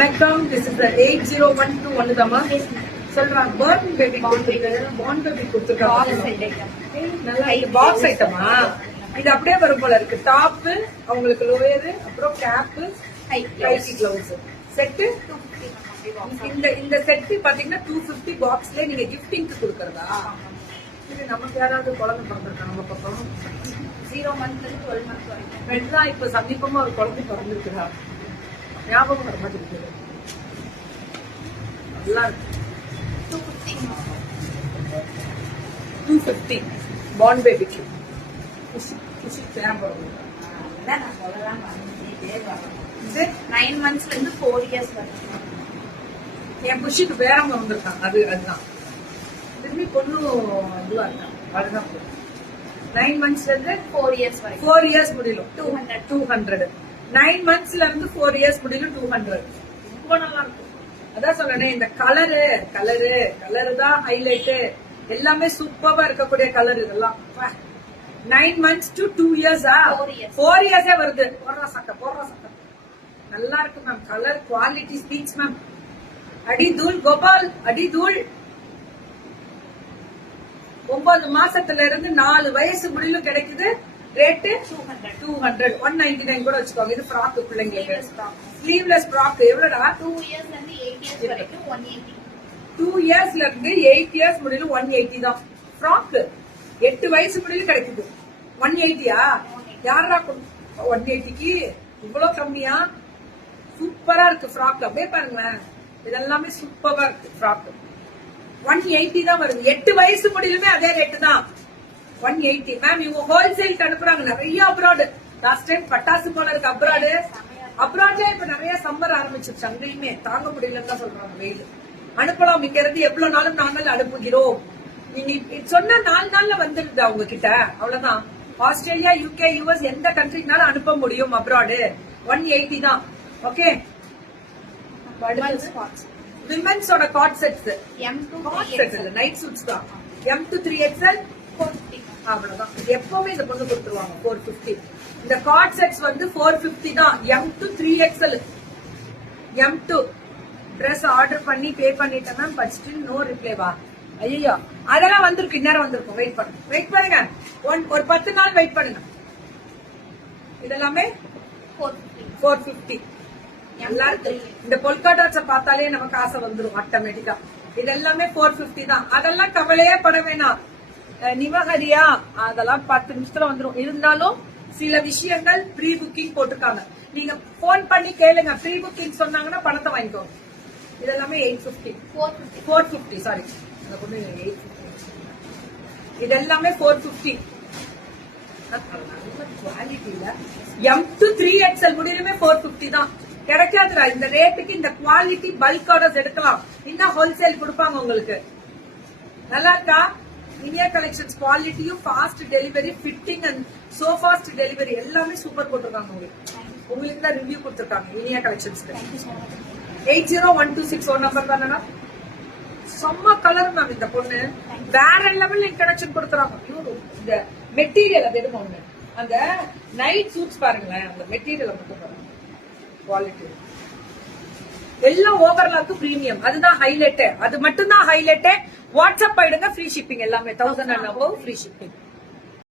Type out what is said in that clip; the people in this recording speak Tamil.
வணக்கம். திஸ் இஸ் 8012 ஒண்ணுதாமா சொல்றாங்க. பார்ன் பேபி கொடுத்துருக்காங்க. நல்லா பாக்ஸ் ஐட்டமா இது அப்படியே வரும் போல இருக்கு. டாப் அவங்களுக்கு லோயர், அப்புறம் கேப், கைக்கு கிளவுஸ் செட்டு. இந்த செட்டு பாத்தீங்கன்னா 250 பாக்ஸ்ல நீங்க கிஃப்டிங்க்கு கொடுக்கறதா? இது நமக்கு யாராவது குழந்தை பிறந்திருக்கா? நம்ம பக்கம் 0 months to 12 months வரைக்கும். ரெண்டா இப்ப சமீபமா ஒரு குழந்தை பிறந்திருக்குதா? ஞாபகம் வர மாதிரி இருக்குது. நல்லா இருக்கு. 250 பார்ன் பேபிக்கு. இது 9 months ல இருந்து 4 years வரைக்கும். என் புஷிக்கு வேறவங்க வந்திருக்காங்க. அதுதான் திரும்பி பொண்ணு இதுவா இருக்காங்க. அதுதான் 9 months ல இருந்து 4 years வரைக்கும். 4 years முடியலும் 200. 9 months ல இருந்து 4 years முடியலும் 200. ரொம்ப நல்லா இருக்கும். அதான் சொல்றேன், இந்த கலரு தான் ஹைலைட். எல்லாமே சூப்பரா இருக்கக்கூடிய கலர் இதெல்லாம். 9 months to 2 years 4 years வருது. போடுறா சட்டை நல்லா இருக்கு ma'am. Colour quality speaks ma'am. அடி தூள் கோபால், அடி தூள். 9 மாசத்துல இருந்து 4 வயசு முடியலும் கிடைக்குது. ரேட்டு 200 199 கூட வச்சுக்கோங்க. இது ஃப்ராக் பிள்ளைங்களுக்கு. Sleeveless frock எவ்வளவுடா? 2 years ல இருந்து 8 years வரைக்கும் 180. 2 yearsல இருந்து 8 years முடியலும் 180 தான். ஃப்ராக் 8 வயசு முடியலும் கிடைக்குது. 180யா? யாரா 180க்கு இவ்வளவு கம்மியா? சூப்பரா இருக்கு ஃப்ராக். அப்படியே பாருங்களேன், இதெல்லாமே சூப்பரா இருக்கு ஃப்ராக். 180 தான் வருது. 8 வயசு முடியலுமே அதே ரேட்டு தான். 180 மேம். இவங்க ஹோல்சேல் அனுப்புறாங்க நிறைய அப்ராடு. லாஸ்ட் டைம் பட்டாசு போல இருக்கு அப்ராட்ல. இப்ப நிறைய சம்மர் ஆரம்பிச்சிருச்சு. அங்கேயுமே தாங்க முடியலன்னு தான் சொல்றாங்க. வெயில் அனுப்பலாம். இங்க இருந்து எவ்வளவு நாளும் நாங்கள் அனுப்புகிறோம். நீங்க சொன்ன 4 நாள்ல வந்துருது அவங்க கிட்ட. அவ்வளவுதான். ஆஸ்திரேலியா, யூகே, யூஎஸ் எந்த கண்ட்ரினாலும் அனுப்ப முடியும் அப்ராடு. 180 தான். ஓகே. விமென்ஸோட காட் செட்ஸ் நைட் சூட்ஸ் தான். M to 3XL 450. அவ்வளவுதான். எப்பவுமே இந்த பொண்ணு கொடுத்துருவாங்க 450. இந்த கார்ட் செட்ஸ் வந்து 450 தான். M to 3XL. M2 dress order பண்ணி பே பண்ணிட்டேன்னா படிச்சுட்டு நோ ரிப்ளைவா? ஐயோ, அதெல்லாம் வந்திருக்கு. இந்நேரம் வந்திருக்கும். வெயிட் பண்ணுங்க. ஒரு 10 நாள் வெயிட் பண்ணுங்க. இதெல்லாமே 450. நல்லா இருக்கு. இந்த பொல்காடாட்ஸ பார்த்தாலே நமக்கு ஆசை வந்துடும் ஆட்டோமேட்டிக்கா. இதெல்லாமே 450 தான். அதெல்லாம் கவலையே பட வேணாம். நிவஹரியா அதெல்லாம் 10 நிமிஷத்துல வந்துடும். இருந்தாலும் சில விஷயங்கள் ப்ரீ புக்கிங் போட்டிருக்காங்க. நீங்க போன் பண்ணி கேளுங்க. ப்ரீ புக்கிங் சொன்னாங்கன்னா பணத்தை வாங்கிக்கோங்க. இதெல்லாமே 450 சாரி. இதெல்லாமே 450. குவாலிட்டியில M to 3XL முடியலுமே 450 தான். கிடைக்காதுடா இந்த ரேட்டுக்கு. இந்த குவாலிட்டி பல்க் ஆர்டர்ஸ் எடுக்கலாம். இன்னும் ஹோல்சேல் கொடுப்பாங்க உங்களுக்கு. நல்லா இருக்கா? இனியா கலெக்ஷன்ஸ் குவாலிட்டியும் fast delivery, fitting and so fast delivery எல்லாமே சூப்பர் போட்டிருக்காங்க. உங்களுக்கு தான் ரிவ்யூ கொடுத்துருக்காங்க இனியா கலெக்ஷன்ஸ்க்கு. 801261 நம்பர் தானே. செம்ம கலர் மேம். இந்த பொண்ணு வேற லெவல்ல இன்ட்ரடக்ஷன் கொடுக்குறாங்க. இந்த மெட்டீரியல் அது எடுங்க ஒண்ணு. அந்த நைட் சூட்ஸ் பாருங்களேன். அந்த மெட்டீரியல் மட்டும் பாருங்க. குவாலிட்டி எல்லாம் ஓவர்லாக்கு பிரீமியம். அதுதான் ஹைலைட். அது மட்டும் தான் ஹைலைட். வாட்ஸ்அப் ஆயிடுங்க. ஃப்ரீ ஷிப்பிங் எல்லாமே 1000 and above ஃப்ரீ ஷிப்பிங்.